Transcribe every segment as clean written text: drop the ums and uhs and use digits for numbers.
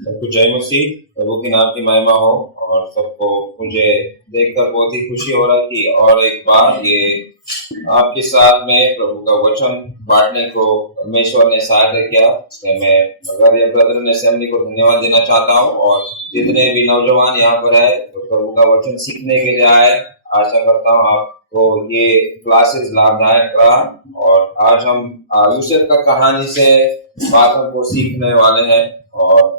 सबको जय मसीह। प्रभु के नाम की महिमा हो। और सबको मुझे देखकर बहुत ही खुशी हो रहा है कि और एक बार ये आपके साथ में प्रभु का वचन बांटने को परमेश्वर ने सहायता किया। इसमें मैं अगर ये ब्रदर ने असेंबली को धन्यवाद देना चाहता हूँ। और जितने भी नौजवान यहाँ पर है तो प्रभु का वचन सीखने के लिए आए, आशा करता हूँ आपको ये क्लासेस लाभदायक रहा। और आज हम यूसुफ का कहानी से बातों को सीखने वाले हैं। और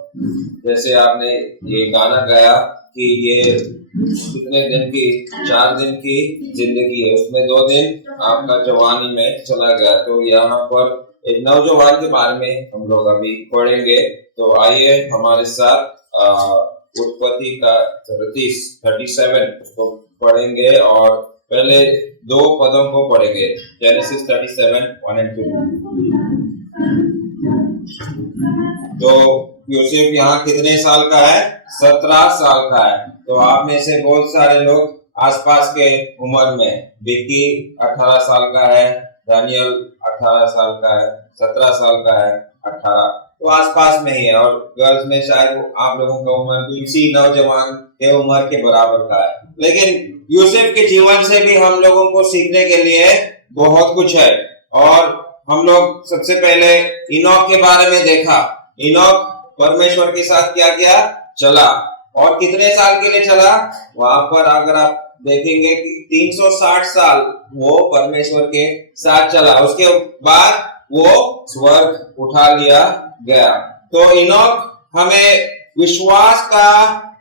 जैसे आपने ये गाना गाया कि ये कितने दिन की, 4 दिन की जिंदगी है, उसमें 2 दिन आपका जवानी में चला गया। तो यहाँ पर एक नौजवान के बारे में हम लोग अभी पढ़ेंगे। तो आइए हमारे साथ उत्पत्ति का 37 उसको पढ़ेंगे। और पहले 2 पदों को पढ़ेंगे, जेनेसिस 37, 1 and 2। तो यूसुफ यहाँ कितने साल का है? 17 साल का है। तो आप में से बहुत सारे लोग आसपास के उम्र में, विक्की 18 साल का है, दानियल 18 साल का है, 17 साल का है, 18, तो आसपास में ही है। और गर्ल्स में शायद आप लोगों का उम्र भी इसी नौजवान के उम्र के बराबर का है। लेकिन यूसुफ के जीवन से भी हम लोगों को सीखने के लिए बहुत कुछ है। और हम लोग सबसे पहले इनोक के बारे में देखा। इनोक परमेश्वर के साथ क्या किया? चला। और कितने साल के लिए चला? वहां पर अगर आप देखेंगे कि 360 साल वो परमेश्वर के साथ चला। उसके बाद वो स्वर्ग उठा लिया गया। तो इनोक हमें विश्वास का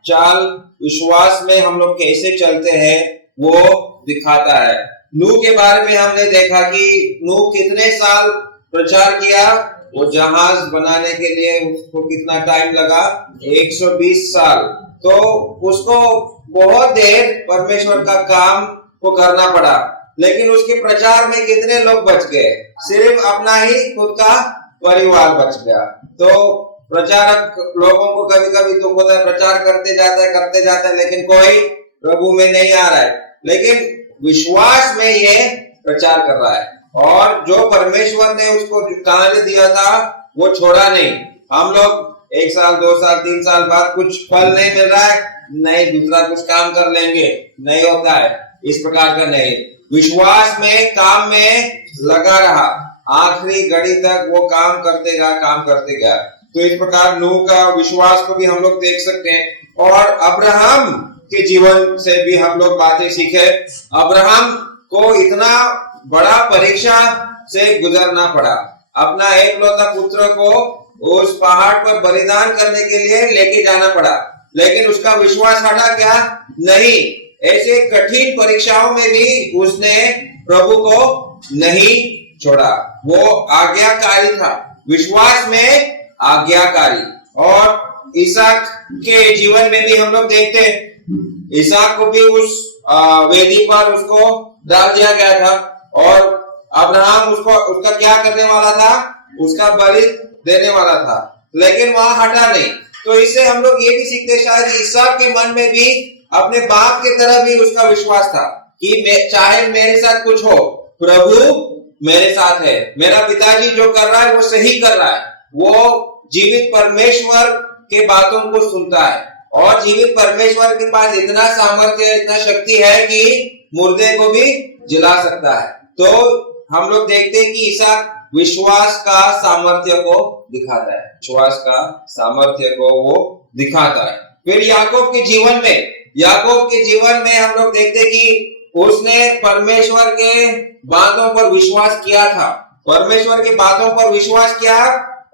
चाल, विश्वास में हम लोग कैसे चलते हैं वो दिखाता है। नूह के बारे में हमने देखा कि नूह कितने साल प्रचार किया। वो जहाज बनाने के लिए उसको कितना टाइम लगा? 120 साल। तो उसको बहुत देर परमेश्वर का काम को करना पड़ा। लेकिन उसके प्रचार में कितने लोग बच गए? सिर्फ अपना ही खुद का परिवार बच गया। तो प्रचारक लोगों को कभी कभी दुख होता है, प्रचार करते जाता है, लेकिन कोई प्रभु में नहीं आ रहा है। लेकिन विश्वास में ये प्रचार कर रहा है। और जो परमेश्वर ने उसको कार्य दिया था वो छोड़ा नहीं। हम लोग 1 साल, 2 साल, 3 साल बाद कुछ फल नहीं मिल रहा है, नहीं दूसरा कुछ काम कर लेंगे, नहीं होता है इस प्रकार का। नहीं, विश्वास में, काम में लगा रहा, आखिरी घड़ी तक वो काम करते गया। तो इस प्रकार नूह का विश्वास को भी हम लोग देख सकते हैं। और अब्राहम के जीवन से भी हम लोग बातें सीखे। अब्राहम को इतना बड़ा परीक्षा से गुजरना पड़ा। अपना एकलौता पुत्र को उस पहाड़ पर बलिदान करने के लिए लेके जाना पड़ा। लेकिन उसका विश्वास हटा क्या? नहीं। ऐसे कठिन परीक्षाओं में भी उसने प्रभु को नहीं छोड़ा। वो आज्ञाकारी था, विश्वास में आज्ञाकारी। और इसहाक के जीवन में भी हम लोग देखते हैं, इसहाक को भी उस वेदी पर उसको डाल दिया गया था। और अब्राहम उसका क्या करने वाला था? उसका बलि देने वाला था, लेकिन वहां हटा नहीं। तो इससे हम लोग ये भी सीखते, शायद इसहाक के मन में भी अपने बाप की तरह भी उसका विश्वास था कि चाहे मेरे साथ कुछ हो, प्रभु मेरे साथ है। मेरा पिताजी जो कर रहा है वो सही कर रहा है। वो जीवित परमेश्वर के बातों को सुनता है। और जीवित परमेश्वर के पास इतना सामर्थ्य, इतना शक्ति है कि मुर्दे को भी जिला सकता है। तो हम लोग देखते हैं कि इसहाक विश्वास का सामर्थ्य को दिखाता है, विश्वास का सामर्थ्य को वो दिखाता है। फिर याकूब के जीवन में हम लोग देखते हैं कि उसने परमेश्वर के बातों पर विश्वास किया था, परमेश्वर की बातों पर विश्वास किया।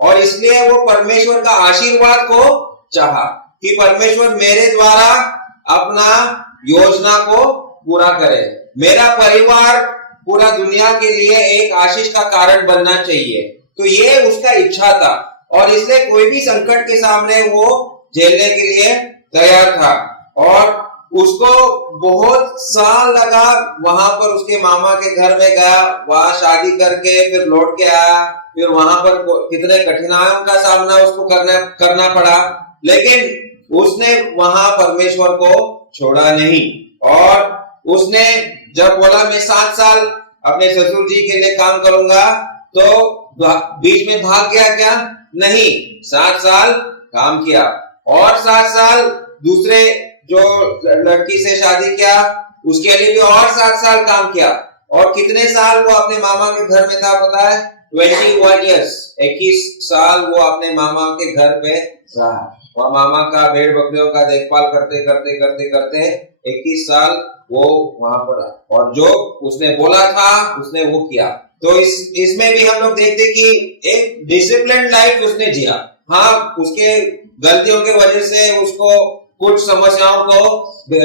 और इसलिए वो परमेश्वर का आशीर्वाद को चाहा कि परमेश्वर मेरे द्वारा अपना योजना को पूरा करे, मेरा परिवार पूरा दुनिया के लिए एक आशीष का कारण बनना चाहिए। तो ये उसका इच्छा था। और इसलिए कोई भी संकट के सामने वो झेलने के लिए तैयार था। और उसको बहुत साल लगा, वहां पर उसके मामा के घर में गया, वहां शादी करके फिर लौट के आया। फिर वहां पर कितने कठिनाइयों का सामना उसको करना पड़ा। लेकिन उसने वहां परमेश्वर को छोड़ा नहीं। और उसने जब बोला मैं 7 साल अपने ससुर जी के लिए काम करूंगा, तो बीच में भाग गया क्या? नहीं, 7 साल काम किया, और 7 साल दूसरे जो लड़की से शादी किया उसके लिए भी और 7 साल काम किया। और कितने साल वो अपने मामा के घर में था पता है? 21 ईयर्स, 21 साल वो अपने मामा के घर पे रहा। वह मामा का भेड़ बकरियों का देखभाल करते करते करते करते 21 साल वो वहां पर रहा, और जो उसने बोला था उसने वो किया। तो इसमें भी हम लोग देखते कि एक डिसिप्लिन लाइफ उसने जिया। हाँ, उसके गलतियों के वजह से उसको कुछ समस्याओं को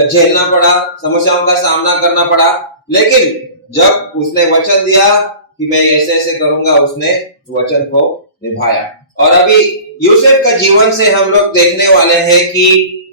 झेलना पड़ा, समस्याओं का सामना करना पड़ा, लेकिन जब उसने वचन दिया कि मैं ऐसे ऐसे करूंगा, उसने वचन को निभाया। और अभी यूसुफ का जीवन से हम लोग देखने वाले हैं कि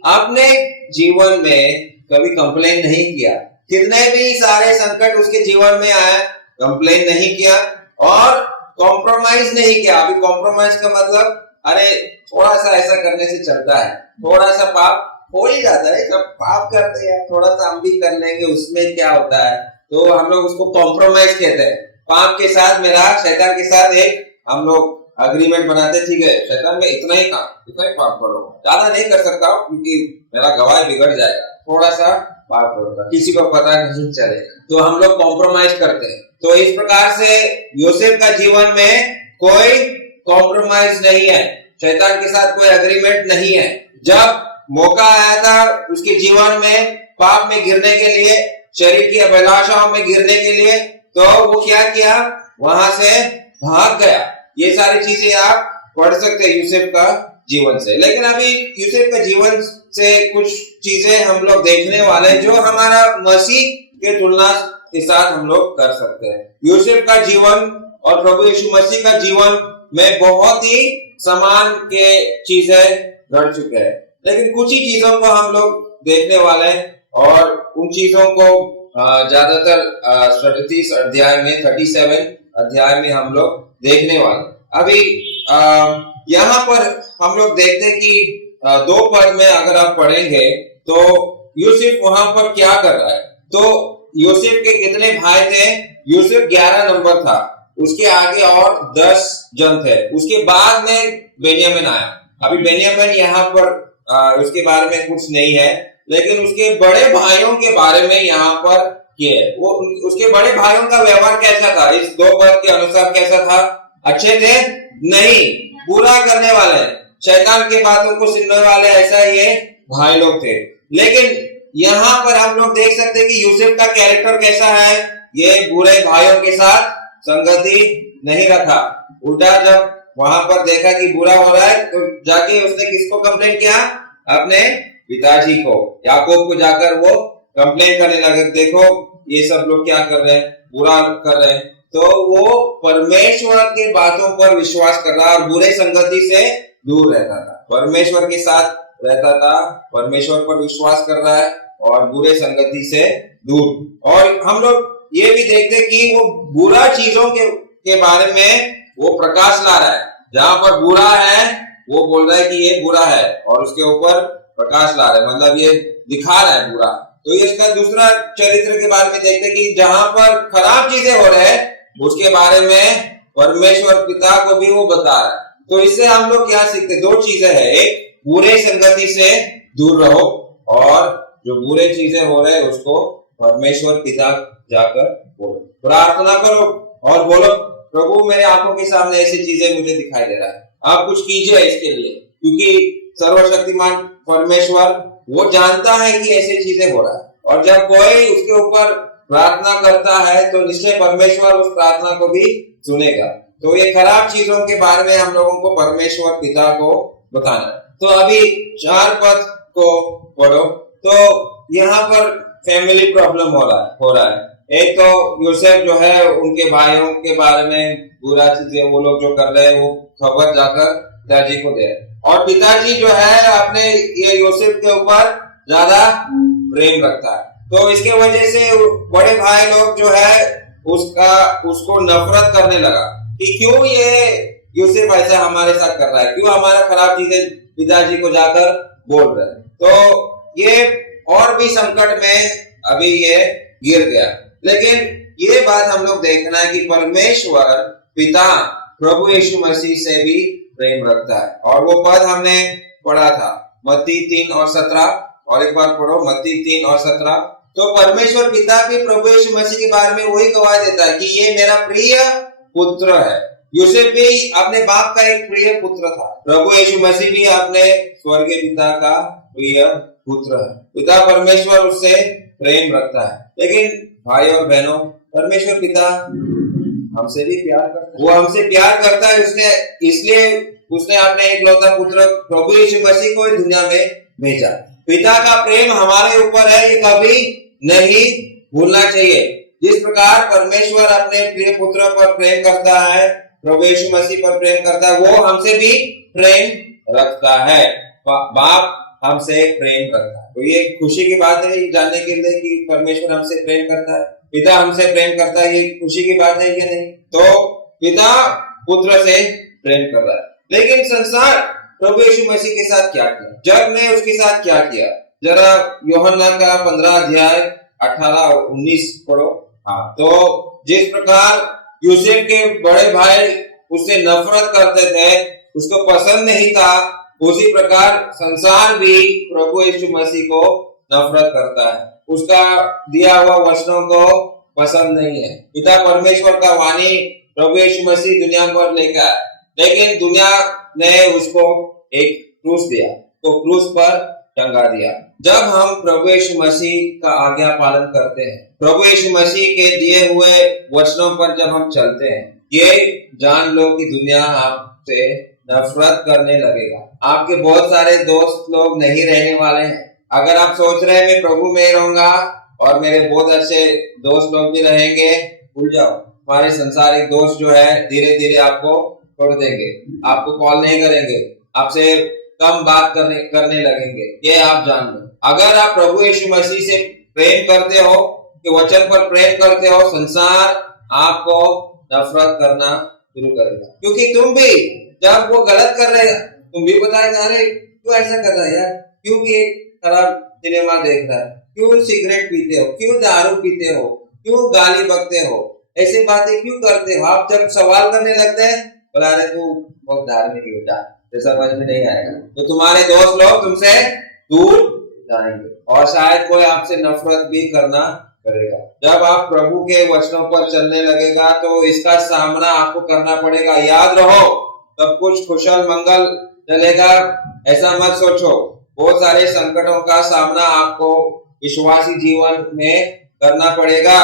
अपने जीवन में कभी कंप्लेन नहीं किया। कितने भी सारे संकट उसके जीवन में आए, कंप्लेन नहीं किया और कॉम्प्रोमाइज नहीं किया। अभी कॉम्प्रोमाइज का मतलब अरे थोड़ा सा ऐसा करने से चलता है, थोड़ा सा पाप हो ही जाता है, सब पाप करते हैं, थोड़ा सा हम भी कर लेंगे, उसमें क्या होता है। तो हम लोग उसको कॉम्प्रोमाइज कहते हैं। पाप के साथ मेरा, शैतान के साथ एक हम लोग अग्रीमेंट बनाते, ठीक है शैतान में इतना ही पाप करूंगा, ज्यादा नहीं कर सकता क्योंकि मेरा गवाह बिगड़ जाएगा, थोड़ा सा पाप करूंगा, किसी को पता नहीं चलेगा। तो हम लोग कॉम्प्रोमाइज करते हैं। तो इस प्रकार से यूसुफ का जीवन में कोई कॉम्प्रोमाइज नहीं है, शैतान के साथ कोई एग्रीमेंट नहीं है। जब मौका आया था उसके जीवन में पाप में गिरने के लिए, शरीर की अभिलाषाओं में गिरने के लिए, तो वो क्या किया? वहां से भाग गया। ये सारी चीजें आप पढ़ सकते हैं यूसुफ का जीवन से। लेकिन अभी यूसुफ का जीवन से कुछ चीजें हम लोग देखने वाले जो हमारा मसीह के तुलना के साथ हम लोग कर सकते हैं। यूसुफ का जीवन और प्रभु यीशु मसीह का जीवन में बहुत ही समान के चीजें घट चुके हैं, लेकिन कुछ ही चीजों को हम लोग देखने वाले हैं, और उन चीजों को ज्यादातर 37 अध्याय में 37 अध्याय में हम लोग देखने वाले। अभी यहाँ पर हम लोग देखते हैं कि 2 पद में अगर आप पढ़ेंगे तो यूसुफ वहां पर क्या कर रहा है। तो यूसुफ के कितने भाई थे? यूसुफ 11 नंबर था, उसके आगे और 10 जन थे, उसके बाद में बेन्यामीन आया। अभी बेन्यामीन यहाँ पर उसके बारे में कुछ नहीं है, लेकिन उसके बड़े भाइयों के बारे में यहाँ पर किए। वो उसके बड़े भाइयों का व्यवहार कैसा था? इस 2 पद के अनुसार कैसा था? अच्छे थे? नहीं, बुरा करने वाले, शैतान के बातों को सुनने वाले, ऐसा ये भाई लोग थे। लेकिन यहाँ पर हम लोग देख सकते हैं कि यूसुफ का कैरेक्टर कैसा है। ये बुरे भाइयों के साथ संगति नहीं रखा, उल्टा जब वहां पर देखा कि बुरा हो रहा है तो जाके उसने किसको कंप्लेन किया? अपने पिताजी को, याकूब को जाकर वो कंप्लेन करने लगे, देखो ये सब लोग क्या कर रहे हैं, बुरा कर रहे हैं। तो वो परमेश्वर के बातों पर विश्वास कर रहा और बुरे संगति से दूर रहता था, परमेश्वर के साथ रहता था, परमेश्वर पर विश्वास कर रहा है और बुरे संगति से दूर। और हम लोग ये भी देखते कि वो बुरा चीजों के बारे में वो प्रकाश ला रहा है। जहां पर बुरा है वो बोल रहा है कि ये बुरा है और उसके ऊपर प्रकाश ला रहा है, मतलब ये दिखा रहा है बुरा। तो ये इसका दूसरा चरित्र के बारे में देखते कि जहां पर खराब चीजें हो रहे हैं उसके बारे में परमेश्वर पिता को भी वो बता रहा है। तो इससे हम लोग क्या सीखते? 2 चीजें हैं, एक बुरे संगति से दूर रहो, और जो बुरे चीजें हो रहे हैं उसको परमेश्वर पिता जाकर बोलो, प्रार्थना करो और बोलो, प्रभु मेरे आंखों के सामने ऐसी चीजें मुझे दिखाई दे रहा है, आप कुछ कीजिए इसके लिए, क्योंकि सर्वशक्तिमान परमेश्वर वो जानता है कि ऐसी चीजें हो रहा है। और जब कोई उसके ऊपर प्रार्थना करता है तो निश्चय परमेश्वर उस प्रार्थना को भी सुनेगा। तो ये खराब चीजों के बारे में हम लोगों को परमेश्वर पिता को बताना। तो अभी 4 पद को पढ़ो। तो यहाँ पर फैमिली प्रॉब्लम हो रहा है। एक तो यूसुफ जो है उनके भाइयों के बारे में बुरा चीजें वो लोग जो कर रहे हैं वो खबर जाकर पिताजी को दे, और पिताजी जो है अपने ये यूसुफ के ऊपर ज्यादा प्रेम रखता है। तो इसके वजह से बड़े भाई लोग जो है उसको नफरत करने लगा कि क्यों ये यूसुफ ऐसा हमारे साथ कर रहा है, क्यों हमारा खराब चीजें पिताजी को जाकर बोल रहा है। तो ये और भी संकट में अभी ये गिर गया। लेकिन ये बात हम लोग देखना है कि परमेश्वर पिता प्रभु यीशु मसीह से भी प्रेम रखता है। और वो पद हमने पढ़ा था मत्ती 3 और 17, और एक बार पढ़ो मत्ती 3 और 17। तो परमेश्वर पिता भी प्रभु यीशु मसीह के बारे में वही गवाही देता है कि ये मेरा प्रिय पुत्र है। यूसुफ भी अपने बाप का एक प्रिय पुत्र था। प्रभु यीशु मसीह भी अपने स्वर्गीय पिता का प्रिय पुत्र है। पिता परमेश्वर उससे प्रेम रखता है। लेकिन भाई और बहनों, परमेश्वर पिता हमसे भी प्यार करता है। वो हमसे प्यार करता है, इसलिए उसने अपने एकलौता पुत्र प्रभु यीशु मसीह को इस दुनिया में भेजा। पिता का प्रेम हमारे ऊपर है, ये कभी नहीं भूलना चाहिए। जिस प्रकार परमेश्वर अपने प्रिय पुत्र पर प्रेम करता है, प्रभु यीशु मसीह पर प्रेम करता है, वो हमसे भी प्रेम रखता है। बाप हमसे प्रेम करता है। तो ये खुशी की बात है ये जानने के लिए कि परमेश्वर हमसे प्रेम करता है, पिता हमसे प्रेम करता है। ये खुशी की बात है या नहीं? तो पिता पुत्र से प्रेम कर रहा है। लेकिन संसार प्रभु यीशु मसीह के साथ क्या किया, जग ने उसके साथ क्या किया? जरा यूहन्ना का 15 अध्याय 18-19 पढ़ो। हाँ, तो जिस प्रकार यूसुफ के बड़े भाई उससे नफरत करते थे, उसको पसंद नहीं था, उसी प्रकार संसार भी प्रभु यीशु मसीह को नफरत करता है। उसका दिया हुआ वचनों को पसंद नहीं है। पिता परमेश्वर का वाणी प्रभु यीशु मसीह दुनिया पर लेकर आया, लेकिन दुनिया ने उसको एक क्रूस दिया, तो क्रूस पर टंगा दिया। जब हम प्रभु यीशु मसीह का आज्ञा पालन करते हैं, प्रभु यीशु मसीह के दिए हुए वचनों पर जब हम चलते हैं, ये जान लो कि दुनिया आपसे नफरत करने लगेगा। आपके बहुत सारे दोस्त लोग नहीं रहने वाले हैं। अगर आप सोच रहे हैं मैं प्रभु में रहूंगा और मेरे बहुत अच्छे दोस्त लोग भी रहेंगे, भूल जाओ। हमारे संसारिक दोस्त जो है धीरे धीरे आपको छोड़ देंगे, आपको कॉल नहीं करेंगे, आपसे कम बात करने लगेंगे। ये आप जान लो। अगर आप प्रभु यीशु मसीह से प्रेम करते हो, कि वचन पर प्रेम करते हो, संसार आपको नफरत करना शुरू करेगा। क्योंकि तुम भी जब वो गलत कर रहे हैं, तुम भी बताएगा अरे क्यों ऐसा कर रहा है यार, क्यों ये खराब सिनेमा देख रहा है, क्यों सिगरेट पीते हो, क्यों दारू पीते हो, क्यों गाली बकते हो, ऐसी बातें क्यों करते हो। आप जब सवाल करने लगते हैं, बोला अरे तू बहुत धार्मिक बेटा, तो समझ में नहीं आएगा, तो तुम्हारे दोस्त लोग तुमसे दूर जाएंगे और शायद कोई आपसे नफरत भी करना करेगा। जब आप प्रभु के वचनों पर चलने लगेगा तो इसका सामना आपको करना पड़ेगा। याद रहो, सब कुछ कुशल मंगल चलेगा ऐसा मत सोचो। बहुत सारे संकटों का सामना आपको विश्वासी जीवन में करना पड़ेगा।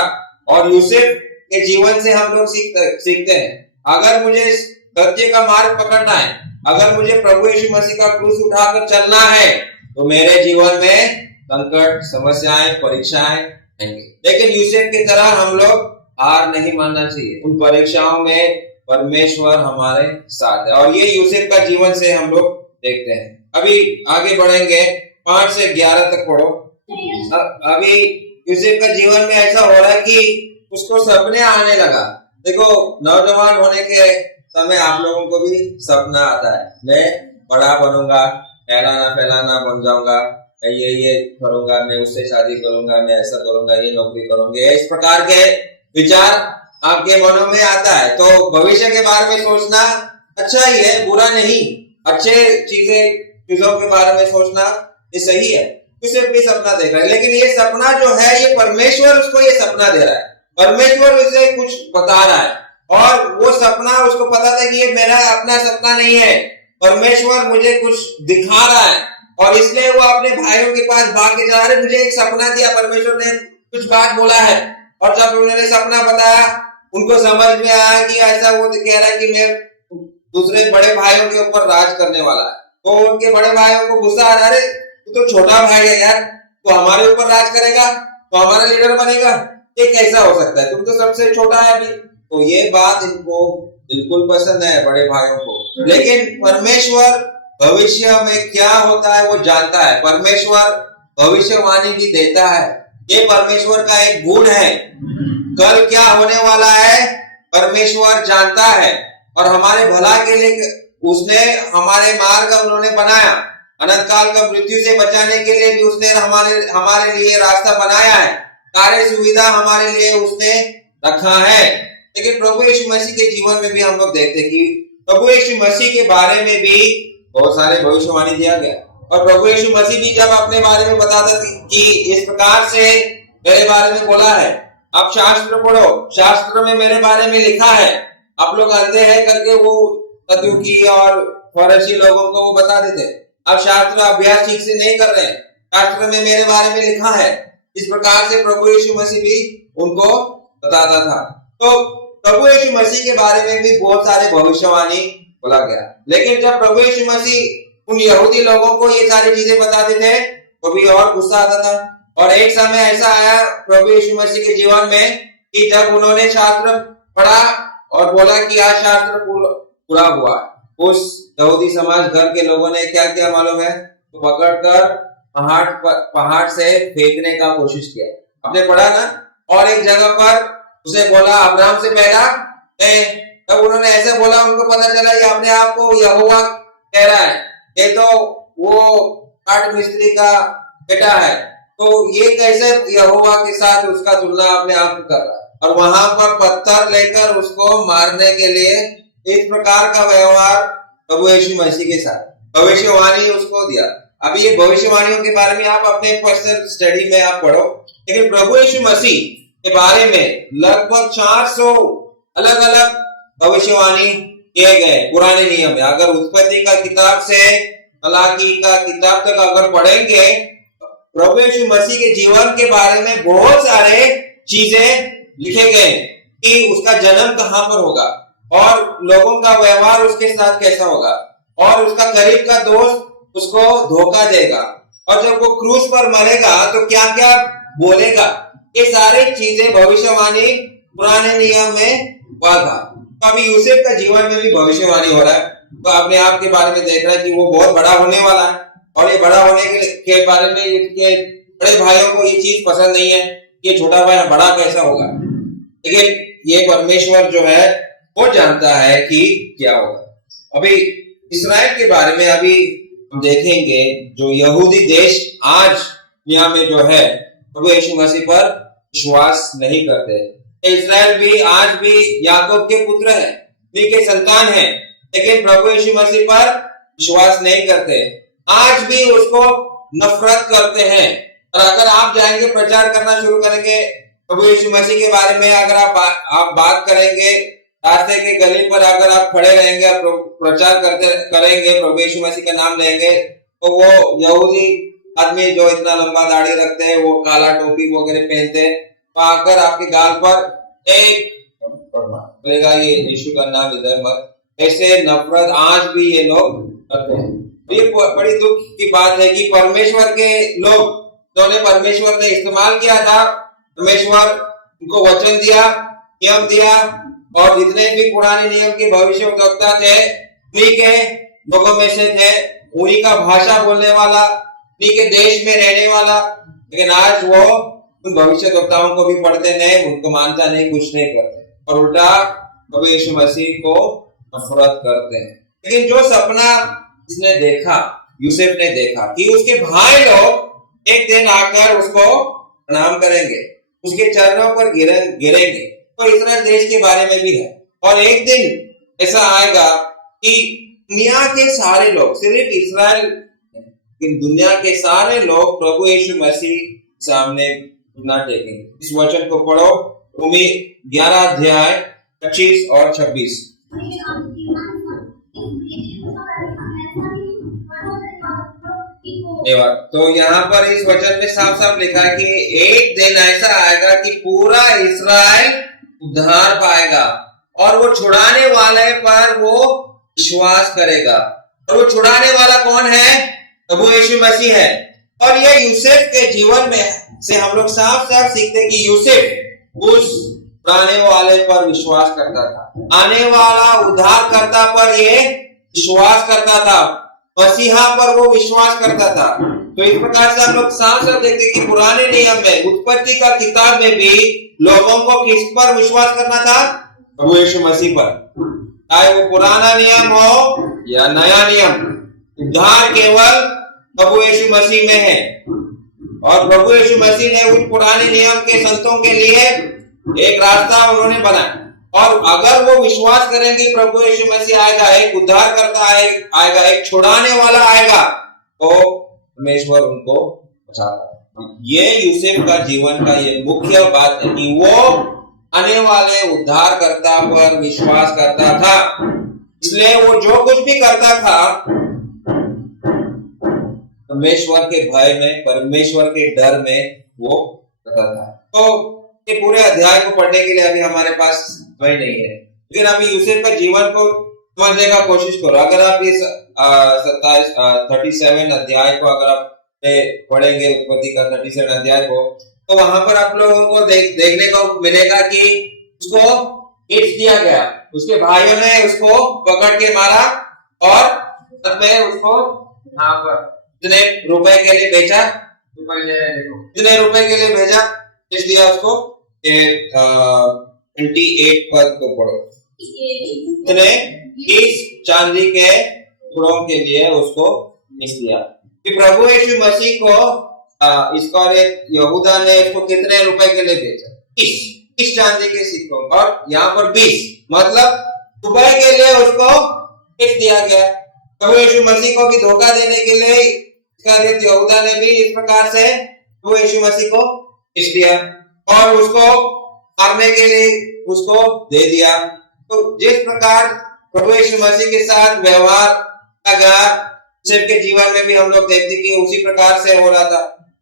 और यूसुफ के जीवन से हम लोग सीखते हैं। अगर मुझे सत्य का मार्ग पकड़ना है, अगर मुझे प्रभु यीशु मसीह का क्रूस उठाकर चलना है, तो मेरे जीवन में संकट, समस्याएं, परीक्षाएं आएंगे। लेकिन यूसुफ की तरह हम लोग हार नहीं मानना चाहिए। उन परीक्षाओं में परमेश्वर हमारे साथ है और ये यूसुफ का जीवन से हम लोग देखते हैं। अभी आगे बढ़ेंगे, 5 से 11 तक पढ़ो। अभी यूसुफ का जीवन में ऐसा हो रहा है कि उसको सपने आने लगा। देखो, नौजवान होने के समय आप लोगों को भी सपना आता है, मैं बड़ा बनूंगा, फैलाना फैलाना बन जाऊंगा, ये करूंगा, मैं उससे शादी करूंगा, मैं ऐसा करूंगा, ये नौकरी करूंगा। इस प्रकार के विचार आपके मनों में आता है। तो भविष्य के बारे में सोचना अच्छा ही है, बुरा नहीं। अच्छे चीजों के बारे में सोचना ये सही है। यूसुफ भी सपना देख रहा है, लेकिन ये सपना जो है, ये परमेश्वर उसको ये सपना दे रहा है। परमेश्वर उसे कुछ बता रहा है और वो सपना उसको पता था कि ये मेरा अपना सपना नहीं है, परमेश्वर मुझे कुछ दिखा रहा है। और इसलिए वो अपने भाइयों के पास भाग के जा रहे, मुझे एक सपना दिया, परमेश्वर ने कुछ बात बोला है। और जब उन्होंने सपना बताया, उनको समझ में आया कि ऐसा वो कह रहा है कि मैं दूसरे बड़े भाइयों के ऊपर राज करने वाला है। तो उनके बड़े भाइयों को गुस्सा आ रहा है, तू तो छोटा भाई है यार, तो हमारे ऊपर राज करेगा, तो हमारा लीडर बनेगा, ये कैसा हो सकता है, तुम तो सबसे छोटा है अभी। तो ये बात इनको बिल्कुल पसंद है, बड़े भाइयों को। लेकिन परमेश्वर भविष्य में क्या होता है वो जानता है। परमेश्वर भविष्यवाणी भी देता है, ये परमेश्वर का एक गुण है। कल क्या होने वाला है परमेश्वर जानता है और हमारे भला के लिए उसने हमारे मार्ग उन्होंने बनाया। अनंत काल का मृत्यु से बचाने के लिए भी उसने हमारे लिए रास्ता बनाया है, कार्य सुविधा हमारे लिए उसने रखा है। लेकिन प्रभु यीशु मसीह के जीवन में भी हम लोग देखते हैं कि प्रभु यीशु मसीह के बारे में भी बहुत सारे भविष्यवाणी दिया गया। और प्रभु यीशु मसीह भी जब अपने बारे में बताता कि इस प्रकार से मेरे बारे में बोला है, आप शास्त्र पढ़ो, शास्त्र में मेरे बारे में लिखा है, आप लोग अंधे हैं करके वो सदूकी और फरीसी लोगों को वो बता देते, आप शास्त्र अभ्यास ठीक से नहीं कर रहे हैं, शास्त्र में मेरे बारे में लिखा है। इस प्रकार से प्रभु यीशु मसीह भी उनको बताता था। तो प्रभु यीशु मसीह के बारे में भी बहुत सारे भविष्यवाणी बोला गया। लेकिन जब प्रभु यीशु मसीह उन यहूदी लोगों को ये सारी चीजें बताते थे तो भी और गुस्सा आता था। और एक समय ऐसा आया प्रभु यीशु मसीह के जीवन में कि जब उन्होंने शास्त्र पढ़ा और बोला कि आज शास्त्र पूरा हुआ, उस यहूदी समाज घर के लोगों ने क्या किया मालूम है? तो पकड़कर पहाड़ से फेंकने का कोशिश किया। आपने पढ़ा ना? और एक जगह पर उसे बोला अब्राहम से पहला, तब उन्होंने ऐसे बोला, उनको पता चला ये अपने आप को यहोवा कह रहा है, ये तो वो काट मिस्त्री का बेटा है, तो ये कैसे यहोवा के साथ उसका तुलना अपने आप कर रहा है। और वहां पर पत्थर लेकर उसको मारने के लिए इस प्रकार का व्यवहार प्रभु यीशु मसीह के साथ भविष्यवाणी उसको दिया। अभी ये भविष्यवाणियों के बारे में आप अपने पर्सनल स्टडी में आप पढ़ो, लेकिन प्रभु यीशु मसीह के बारे में लगभग 400 अलग अलग भविष्यवाणी किए गए पुराने नियम में। अगर उत्पत्ति का किताब से मलाकी का किताब तक अगर पढ़ेंगे, प्रभु यीशु मसीह के जीवन के बारे में बहुत सारे चीजें लिखे गए कि उसका जन्म कहां पर होगा और लोगों का व्यवहार उसके साथ कैसा होगा और उसका करीब का दोस्त उसको धोखा देगा और जब वो क्रूस पर मरेगा तो क्या क्या बोलेगा। ये सारी चीजें भविष्यवाणी पुराने नियम में हुआ था। तो अभी यूसुफ का जीवन में भी भविष्यवाणी हो रहा है। तो अपने आप के बारे में देख रहा है कि वो बहुत बड़ा होने वाला है और ये बड़ा होने के बारे में इसके बड़े भाइयों को ये चीज पसंद नहीं है कि छोटा भाई बड़ा कैसा होगा, लेकिन ये परमेश्वर जो है वो जानता है कि क्या होगा। अभी इस्राएल के बारे में अभी हम देखेंगे, जो यहूदी देश आज दुनिया में जो है प्रभु यीशु मसीह पर विश्वास नहीं करते। इस्राएल भी आज भी याकूब के पुत्र है, उन्हीं के संतान है, लेकिन प्रभु यीशु मसीह पर विश्वास नहीं करते, आज भी उसको नफरत करते हैं। और अगर आप जाएंगे प्रचार करना शुरू करेंगे प्रभु यीशु मसीह के बारे में, अगर आप बात करेंगे, रास्ते के गली पर अगर आप खड़े रहेंगे, प्रचार करेंगे, प्रभु यीशु मसीह का नाम लेंगे, तो वो यहूदी आदमी जो इतना लंबा दाढ़ी रखते हैं, वो काला टोपी वगैरह पहनते हैं, तो आकर आपके गाल पर एक बोलेगा ये यीशु का नाम इधर मत। ऐसे नफरत आज भी ये लोग करते हैं। ये बड़ी दुख की बात है कि परमेश्वर के लोग, जिन्होंने परमेश्वर ने इस्तेमाल किया था, परमेश्वर उनको वचन दिया, नियम दिया, और जितने भी पुराने नियम के भविष्यवक्ता थे उन्हीं के लोगों में से थे, उन्हीं का भाषा बोलने वाला, उन्हीं के देश में रहने वाला, लेकिन आज वो उन भविष्यवक्ताओं को भी पढ़ते नहीं, उनको मानता नहीं, कुछ नहीं करते और उल्टा प्रभु यीशु मसीह को नफरत करते हैं। लेकिन जो सपना इसने देखा, यूसुफ ने देखा कि उसके भाई लोग एक दिन आकर उसको प्रणाम करेंगे, उसके चरणों पर गिरेंगे, तो इस्राएल देश के बारे में भी है। और एक दिन ऐसा आएगा कि दुनिया के सारे लोग, सिर्फ इस्राएल, दुनिया के सारे लोग प्रभु यीशु मसीह सामने घुटना टेकेंगे। इस वचन को पढ़ो, रोमी 11 अध्याय 25 और 26। तो यहाँ पर इस वचन में साफ साफ लिखा है कि एक दिन ऐसा आएगा कि पूरा इस्राएल उद्धार पाएगा और वो छुड़ाने वाले पर वो विश्वास करेगा। और वो छुड़ाने वाला कौन है? प्रभु यीशु मसीह है। और ये यूसुफ के जीवन में से हम लोग साफ साफ सीखते हैं कि यूसुफ उस छुड़ाने वाले पर विश्वास करता था, आने वाला उद्धारकर्ता पर ये विश्वास करता था, मसीहा पर वो विश्वास करता था। तो इस प्रकार से हम लोग साफ साफ देखते कि पुराने नियम में, उत्पत्ति का किताब में भी लोगों को किस पर विश्वास करना था? प्रभु यीशु मसीह पर। चाहे वो पुराना नियम हो या नया नियम, उद्धार केवल प्रभु यीशु मसीह में है। और प्रभु यीशु मसीह ने उस पुराने नियम के संतों के लिए एक रास्ता उन्होंने बनाया और अगर वो विश्वास करेंगे प्रभु यीशु मसीह आएगा, एक उद्धार करता आएगा, एक छुड़ाने वाला आएगा, तो परमेश्वर उनको बचाता। ये यूसुफ का जीवन का ये मुख्य बात है कि वो आने वाले उद्धार करता पर विश्वास करता था, इसलिए वो जो कुछ भी करता था परमेश्वर के भय में, परमेश्वर के डर में वो करता था। तो ये पूरे अध्याय को पढ़ने के लिए अभी हमारे पास समय नहीं है, लेकिन अभी यूसुफ का जीवन को समझने का कोशिश करो। अगर आप इस 37 अध्याय को अगर आप पढ़ेंगे, उत्पत्ति का 37 अध्याय को, तो वहां पर आप लोगों को देखने को मिलेगा कि उसको हिट दिया गया, उसके भाइयों ने उसको पकड़ के मारा और तब में उसको यहाँ पर इतने रुपए के लिए बेचा, इतने रुपए के लिए भेजा, हिट दिया उसको। 28 पद को पढ़ो। इतने 30 चांदी के टुकड़ों के लिए उसको हिट दिया। कि प्रभु यीशु मसीह को इस्करियोत यहूदा ने इसको कितने रुपए के लिए बेचा? 30 चांदी के सिक्कों, और यहाँ पर 20, मतलब रुपए के लिए उसको हिट दिया गया। प्रभु यीशु मसीह को भी धोखा देने के लिए इस्करियोत यहूदा ने भी इस प्रकार से प्रभु यीशु मसीह को हिट दिया और उसको मारने के लिए उसको दे दिया। तो जिस प्रकार प्रभु यीशु मसीह के साथ व्यवहार किया यूसुफ के जीवन में भी हम लोग देखते कि उसी प्रकार से हो रहा था।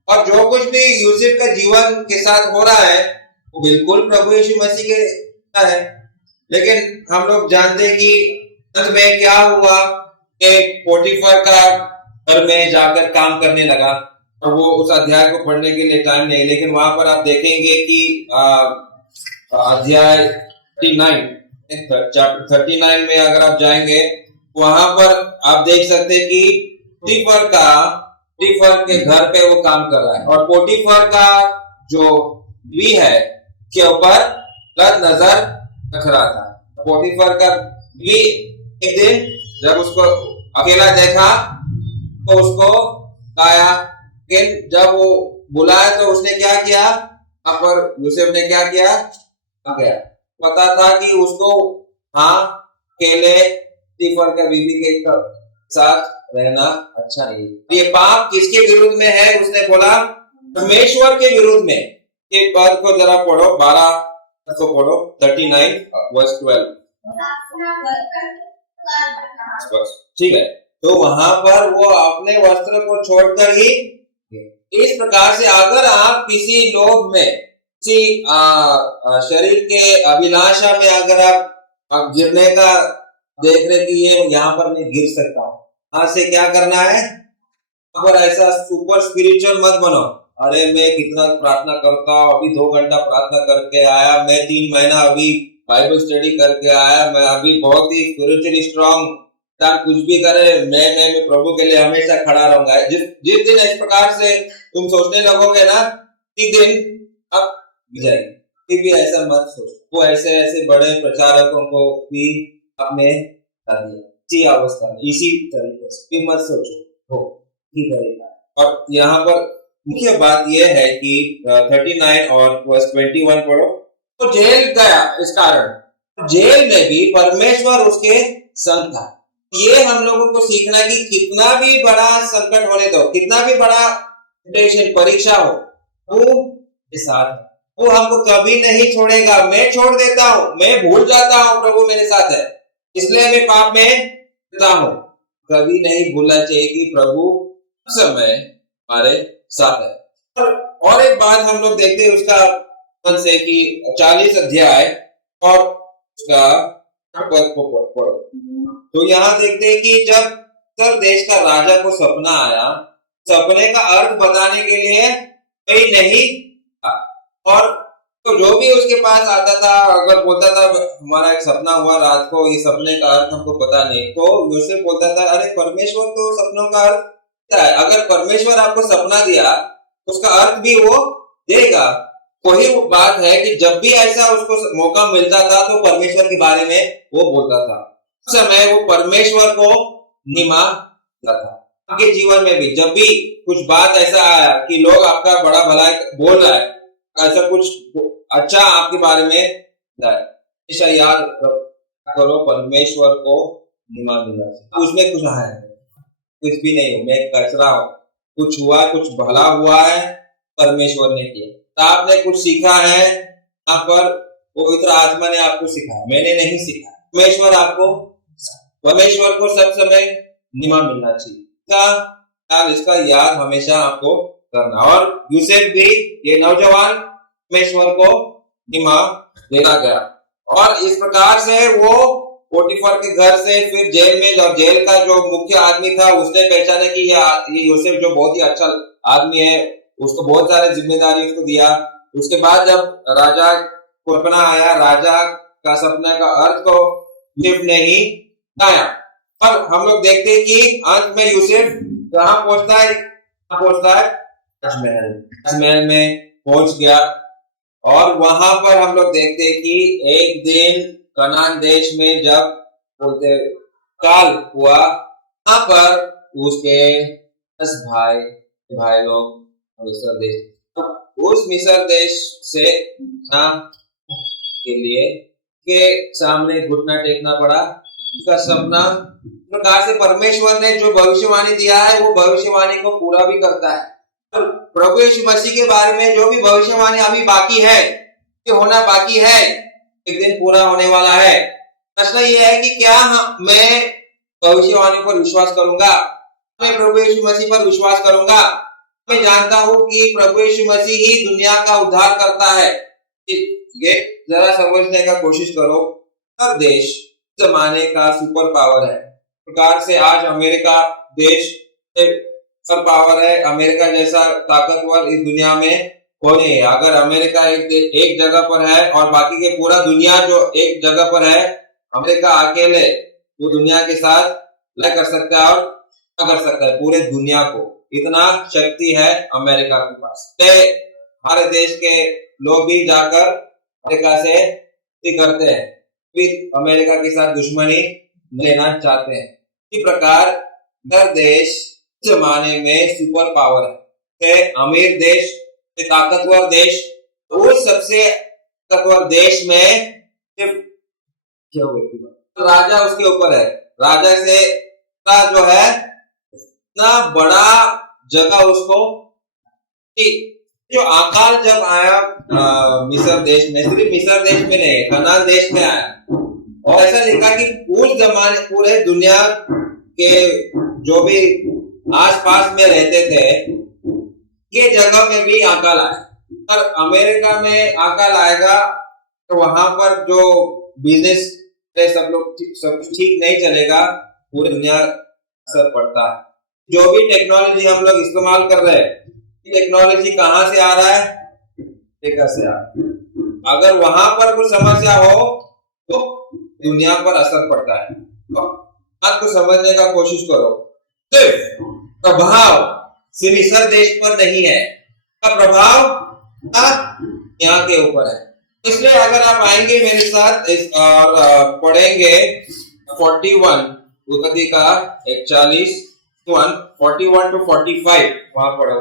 और जो कुछ भी यूसुफ का जीवन के साथ हो रहा है वो बिल्कुल प्रभु यीशु मसीह के है। लेकिन हम लोग जानते हैं कि अंत में क्या हुआ कि पोटीफर का घर में जाकर काम करने लगा, और वो उस अध्याय को पढ़ने के लिए टाइम नहीं, लेकिन वहां पर आप देखेंगे कि अध्याय 39 में अगर आप जाएंगे वहां पर आप देख सकते हैं कि पोटीफर के घर पे वो काम कर रहा है, और पोटीफर का जो भी है के ऊपर गलत नजर रख रहा था। पोटीफर का भी एक दिन जब उसको अकेला देखा तो उसको कहा, लेकिन जब वो बुलाया तो उसने क्या किया, वहां पर यूसुफ ने क्या किया, आ गया। पता था कि उसको अकेले पोटीफर के बीवी के साथ रहना अच्छा नहीं। ये पाप किसके विरुद्ध में है? उसने बोला परमेश्वर के विरुद्ध में। ये पद को जरा पढ़ो, 12 को पढ़ो, 39 वर्स 12। ठीक है, तो वहां पर वो अपने वस्त्र को छोड़कर ही, इस प्रकार से अगर आप किसी लोभ में, किसी शरीर के अभिलाषा में अगर आप गिरने का देख रहे कि ये यहाँ पर मैं गिर सकता हूँ, यहाँ से क्या करना है, पर ऐसा सुपर स्पिरिचुअल मत बनो। अरे मैं कितना प्रार्थना करता हूँ, अभी 2 घंटा प्रार्थना करके आया, मैं 3 महीना अभी बाइबल स्टडी करके आया, मैं अभी बहुत ही स्पिरिचुअली स्ट्रांग, कुछ भी करे मैं प्रभु के लिए हमेशा खड़ा रहूंगा। जिस दिन इस प्रकार से तुम सोचने लगोगे ना, एक दिन आप जाएगी। भी ऐसा मत सोच। वो ऐसे बड़े प्रचारकों को भी आपने इसी अवस्था में, इसी तरीके से मत सोचो हो ही करेगा। और यहाँ पर मुख्य बात यह है कि 39 और 21 पढ़ो। तो जेल गया, इस कारण जेल में भी परमेश्वर उसके संग था। ये हम लोगों को सीखना कि कितना भी बड़ा संकट होने दो, कितना भी बड़ा परीक्षा हो, वो के साथ, वो हमको कभी नहीं छोड़ेगा। मैं छोड़ देता हूँ, मैं भूल जाता हूँ, प्रभु मेरे साथ है, इसलिए मैं पाप में रहता हूँ। कभी नहीं भूलना चाहिए कि प्रभु समय हमारे साथ है। और एक बात हम लोग देखते हैं उसका से कि 40 अध्याय और उसका पद को पढ़ो। तो यहाँ देखते हैं कि जब उत्तर देश का राजा को सपना आया, सपने का अर्थ बताने के लिए कोई नहीं था, और तो जो भी उसके पास आता था, अगर बोलता था हमारा एक सपना हुआ रात को, ये सपने का अर्थ हमको पता नहीं, तो यूसुफ बोलता था अरे परमेश्वर तो सपनों का अर्थ है, अगर परमेश्वर आपको सपना दिया उसका अर्थ भी वो देगा। वही बात है कि जब भी ऐसा उसको मौका मिलता था तो परमेश्वर के बारे में वो बोलता था। उस समय वो परमेश्वर को निमा था। आपके जीवन में भी जब भी कुछ बात ऐसा आया कि लोग आपका बड़ा भला बोल रहा है, ऐसा कुछ अच्छा आपके बारे में, हमेशा याद करो परमेश्वर को महिमा मिलना चाहिए। उसमें कुछ है, कुछ भी नहीं हूं, मैं कचरा हूं। कुछ हुआ, कुछ भला हुआ है परमेश्वर ने किया। तो आपने कुछ सीखा है, यहाँ पर पवित्र आत्मा ने आपको सिखाया, मैंने नहीं सीखा। परमेश्वर को सब समय महिमा मिलना चाहिए। इसका याद हमेशा आपको करना। और यूसुफ भी, ये नौजवान, परमेश्वर को महिमा देता गया और इस प्रकार से वो पोटीफर के घर से फिर जेल में, जब जेल का जो मुख्य आदमी था उसने पहचाना कि ये यूसुफ जो बहुत ही अच्छा आदमी है, उसको बहुत सारे जिम्मेदारी उसको दिया। उसके बाद जब राजा को सपना आया, राजा का सपने का अर्थ को यूसुफ ने ही बताया। पर हम लोग देखते हैं कि अंत में यूसुफ कहाँ पहुंचता है? राजमहल में पहुंच गया। और वहां पर हम लोग देखते हैं कि एक दिन कनान देश में जब बोलते काल हुआ, वहां पर उसके 10 भाई लोग मिस्र देश, तो उस मिस्र देश से के लिए के सामने घुटना टेकना पड़ा। उसका सपना प्रकार से परमेश्वर ने जो भविष्यवाणी दिया है वो भविष्यवाणी को पूरा भी करता है। तो प्रभु यीशु मसीह के बारे में जो भी भविष्यवाणी अभी बाकी है, जो होना बाकी है, एक दिन पूरा होने वाला है। प्रश्न ये है कि क्या मैं भविष्यवाणी पर विश्वास करूंगा, मैं प्रभु यीशु मसीह पर विश्वास करूंगा। मैं जानता हूं कि प्रभु यीशु मसीह ही दुनिया का उद्धार करता है। ये जरा समझने का कोशिश करो। हर देश जमाने का सुपर पावर है। प्रकार से आज अमेरिका देश सुपर पावर है। अमेरिका जैसा ताकतवर इस दुनिया में कोई नहीं है। अगर अमेरिका एक जगह पर है और बाकी के पूरा दुनिया जो एक जगह पर है, अमेरिका अकेले वो दुनिया के साथ लड़ कर सकता है और कर सकता है पूरे दुनिया को। इतना शक्ति है अमेरिका के पास। हमारे देश के लोग भी जाकर अमेरिका से करते हैं, फिर अमेरिका के साथ दुश्मनी लेना चाहते हैं। इसी प्रकार हर देश जमाने में सुपर पावर है। अमीर देश, ताकतवर देश, तो सबसे ताकतवर देश में तो राजा उसके ऊपर है। राजा से जो है इतना बड़ा जगह उसको, जो अकाल जब आया मिस्र देश में, सिर्फ मिस्र देश में नहीं, कनान देश में आया। और ऐसा लिखा कि उस जमाने पूरे दुनिया के जो भी आसपास में रहते थे, ये जगह में भी अकाल आया। पर अमेरिका में अकाल आएगा तो वहां पर जो बिजनेस सब कुछ ठीक नहीं चलेगा, पूरी दुनिया असर पड़ता है। जो भी टेक्नोलॉजी हम लोग इस्तेमाल कर रहे हैं, टेक्नोलॉजी कहाँ से आ रहा है? अमेरिका से आ रहा है। अगर वहां पर कुछ समस्या हो तो दुनिया पर असर पड़ता है। तो आपको समझने का कोशिश करो। सिर्फ प्रभाव सिर्फ मिस्र देश पर नहीं है, का प्रभाव यहाँ के ऊपर है। इसलिए अगर आप आएंगे मेरे साथ और पढ़ेंगे 41 उत्पत्ति का 41 to 45 वहां पढ़ो।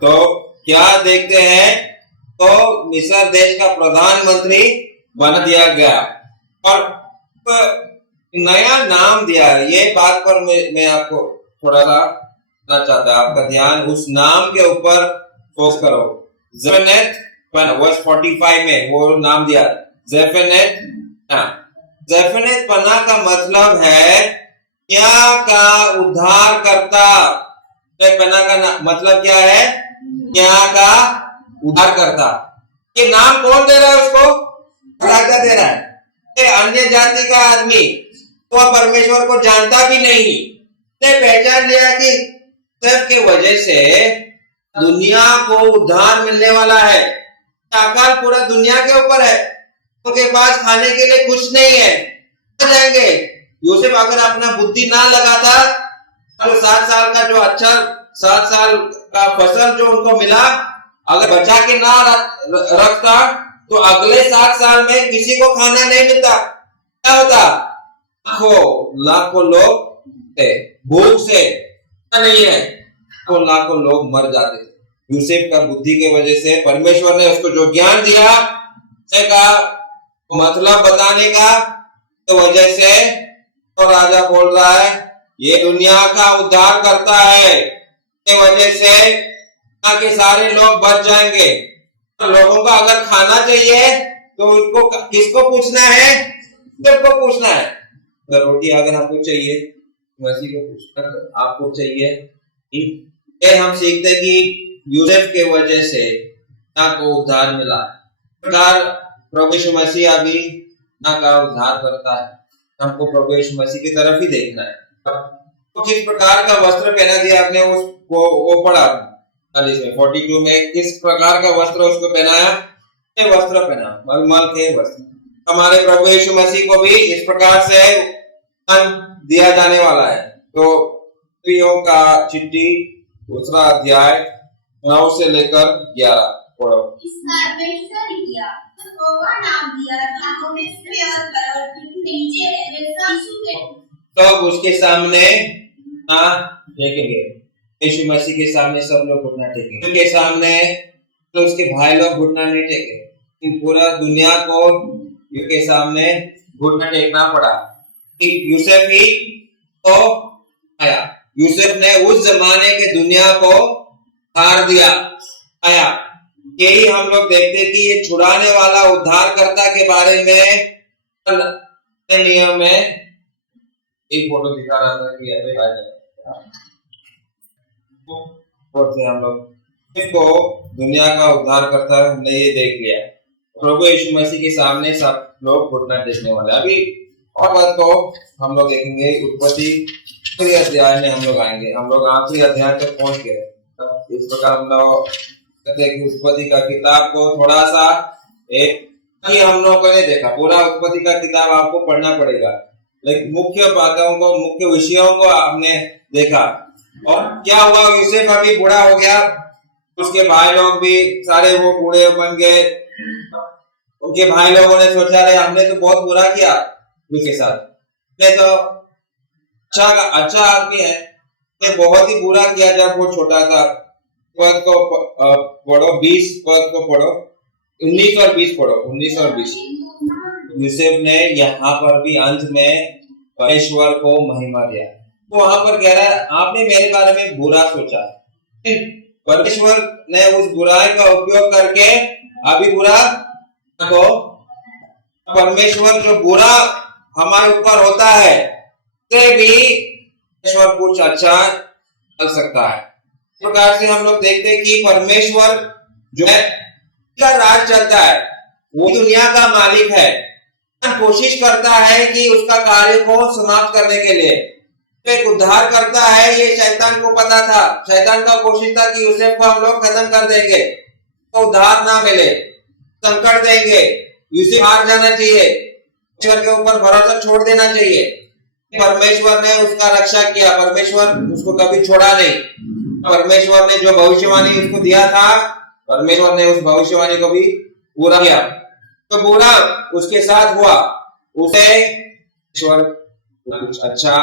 तो क्या देखते हैं? तो मिस्र देश का प्रधानमंत्री बना दिया गया और नया नाम दिया है। ये बात पर मैं आपको थोड़ा सा बताना चाहता हूं, आपका ध्यान उस नाम के ऊपर फोकस करो। ज़ेफनेत वर्ष 45 में वो नाम दिया ज़ेफनेत। ज़ेफनेत पना का मतलब है क्या का उद्धार करता। पना का मतलब क्या है? क्या का उद्धार करता। ये नाम कौन दे रहा है उसको? राजा दे रहा है। अन्य जाति का आदमी तो परमेश्वर को जानता भी नहीं, ने पहचान लिया कि सबके वजह से दुनिया को उद्धार मिलने वाला है। अकाल पूरा दुनिया के ऊपर है, उनके पास खाने के लिए कुछ नहीं है, जाएंगे यूसुफ अगर अपना बुद्धि ना लगाता तो 7 साल का जो अच्छा 7 साल का फसल जो उनको मिला अगर बचा के ना रखता तो अगले 7 साल में किसी को खाना नहीं मिलता। क्या होता? लाखों लोग थे, भूख से नहीं है तो लाखों लोग मर जाते थे। यूसुफ का बुद्धि के वजह से परमेश्वर ने उसको जो ज्ञान दिया का मतलब बताने का तो वजह से तो राजा बोल रहा है ये दुनिया का उद्धार करता है, के वजह से यहाँ के सारे लोग बच जाएंगे। तो लोगों को अगर खाना चाहिए तो उनको किसको पूछना है? सबको पूछना है। तो रोटी अगर हमको चाहिए मसीह को पूछना आपको चाहिए। ये हम सीखते कि यूसुफ के वजह से ना को उद्धार मिला। प्रकार प्रभु यीशु मसीह अभी ना का उद्धार करता है, हमको प्रभु यीशु मसीह की तरफ ही देखना है। तो किस प्रकार का वस्त्र पहना दिया आपने उसको वो पढ़ा 42 में किस प्रकार का वस्त्र उसको पहनाया? वस्त्र पहना मलमल के वस्त्र। हमारे प्रभु यीशु मसीह को भी इस प्रकार से दिया जाने वाला है। तो स्त्रियों का चिट्ठी 2 अध्याय 9 से लेकर 11 पढ़ो। तब उसके सामने देखेंगे यीशु मसीह के सामने सब लोग घुटना टेकेंगे। उसके सामने तो उसके भाई लोग घुटना नहीं टेके, पूरा दुनिया को के सामने घुटना टेकना पड़ा। यूसुफ ही तो आया, यूसुफ ने उस जमाने के दुनिया को हार दिया आया। यही हम लोग देखते कि ये छुड़ाने वाला उद्धारकर्ता के बारे में नियम में एक फोटो दिखा रहा था कि हम लोग को दुनिया का उद्धार करता हमने ये देख लिया। प्रभु यीशु मसीह के सामने सब लोग घुटना टेकने वाले। अभी और बात को हम लोग देखेंगे उत्पत्ति अध्याय में हम लोग आएंगे। हम लोग आखिरी अध्याय तक पहुंच गए। इस प्रकार हम लोग कहते हैं कि उत्पत्ति का किताब को थोड़ा सा हम लोगों ने देखा। पूरा उत्पत्ति का किताब आपको पढ़ना पड़ेगा, लेकिन मुख्य बातों को मुख्य विषयों को आपने देखा। और क्या हुआ? यूसुफ अभी बूढ़ा हो गया, उसके भाई लोग भी सारे वो बूढ़े बन गए। उनके भाई लोगों ने सोचा रहे हमने तो बहुत बुरा किया उसके साथ, ने तो अच्छा आदमी है, ने बहुत ही बुरा किया जब वो छोटा था। पद को पढ़ो 20 पद को पढ़ो 19 और 20 पढ़ो 19 और 20। यूसुफ ने यहाँ पर भी अंत में परमेश्वर को महिमा दिया। तो वहां पर कह रहा है आपने मेरे बारे में बुरा सोचा, परमेश्वर ने उस बुराई का उपयोग करके अभी बुरा को परमेश्वर जो बुरा हमारे ऊपर होता है से भी परमेश्वर कुछ अच्छा कर सकता है। इस प्रकार से हम लोग देखते हैं कि परमेश्वर जो है का राज चलता है, वो दुनिया का मालिक है, कोशिश करता है कि उसका कार्य को समाप्त करने के लिए एक उद्धार करता है। ये शैतान को पता था, शैतान का कोशिश था कि यूसुफ को हम लोग खत्म कर देंगे तो उद्धार ना मिले, संकट देंगे, यूसुफ हार जाना चाहिए, ईश्वर के ऊपर भरोसा छोड़ देना चाहिए। परमेश्वर ने उसका रक्षा किया, परमेश्वर उसको कभी छोड़ा नहीं। परमेश्वर ने जो भविष्यवाणी उसको दिया था, परमेश्वर ने उस भविष्यवाणी को भी पूरा किया। तो बुरा उसके साथ हुआ, उसे ईश्वर कुछ अच्छा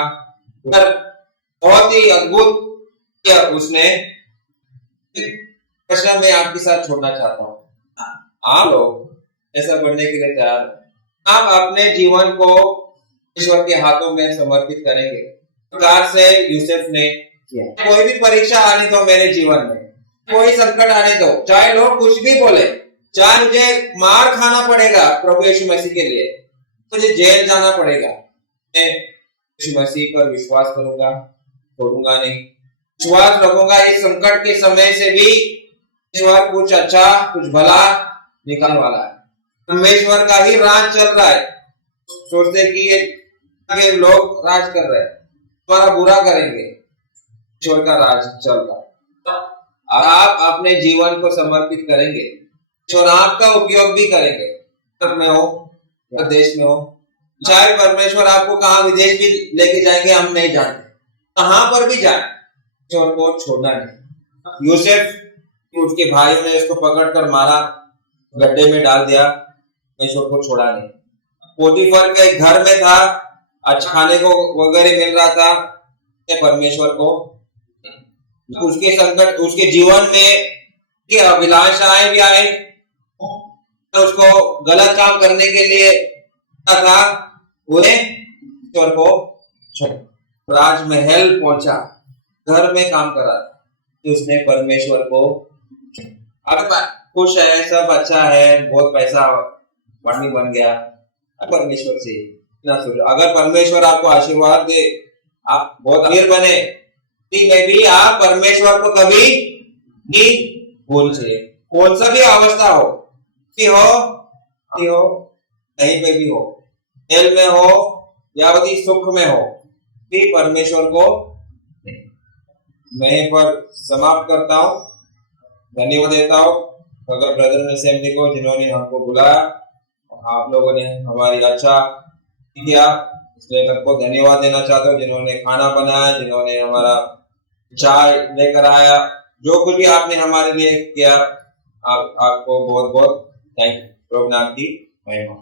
बहुत ही अद्भुत किया उसने। प्रश्न मैं आपके साथ छोड़ना चाहता हूँ, आप लोग ऐसा बनने के लिए तैयार, आप अपने जीवन को ईश्वर के हाथों में समर्पित करेंगे प्रकार से यूसुफ ने किया। कोई भी परीक्षा आने दो मेरे जीवन में, कोई संकट आने दो, चाहे लोग कुछ भी बोले, चाहे मुझे मार खाना पड़ेगा प्रभु यीशु मसीह के लिए, मुझे जेल जाना पड़ेगा, मैं यीशु मसीह पर विश्वास करूंगा, छोड़ूंगा नहीं, विश्वास रखूंगा। इस संकट के समय से भी ईश्वर कुछ अच्छा कुछ भला निकालने वाला है। परमेश्वर का ही राज चल रहा है। सोचते कि ये लोग राज कर रहे हैं, तुम्हारा बुरा करेंगे, ईश्वर का राज चल रहा है। आप अपने जीवन को समर्पित करेंगे और आपका उपयोग भी करेंगे, में हो, देश में हो, शायद परमेश्वर आपको कहाँ विदेश भी लेके जाएंगे हम नहीं जानते, कहां पर भी जाए परमेश्वर को छोड़ना नहीं। यूसुफ उसके भाइयों ने उसको पकड़कर मारा, गड्ढे में डाल दिया, परमेश्वर को छोड़ा नहीं। पोतीफर के घर में था, अच्छा खाने को वगैरह मिल रहा था, परमेश्वर को उसके संकट उसके जीवन में के अभिलाषाएं भी आए, तो उसको गलत काम करने के लिए था, ईश्वर को राजमहल पहुंचा, घर में काम करा, तो उसने परमेश्वर को अगर खुश है, सब अच्छा है, बहुत पैसा पानी बन गया, परमेश्वर से इतना सोच। अगर परमेश्वर आपको आशीर्वाद दे, आप बहुत अमीर बने, में भी आप परमेश्वर को कभी नहीं भूल चाहिए। कौन सा भी अवस्था हो, कहीं पे भी हो, जेल में हो या सुख में हो, भी परमेश्वर को मैं पर समाप्त करता हूँ। धन्यवाद देता हूँ अगर ब्रदर में असेंबली को जिन्होंने हमको बुलाया, आप लोगों ने हमारी अच्छा किया, इसलिए सबको धन्यवाद देना चाहता हूँ। जिन्होंने खाना बनाया, जिन्होंने हमारा चाय लेकर आया, जो कुछ भी आपने हमारे लिए किया, आपको बहुत बहुत थैंक यू। प्रभु नाम की महिमा।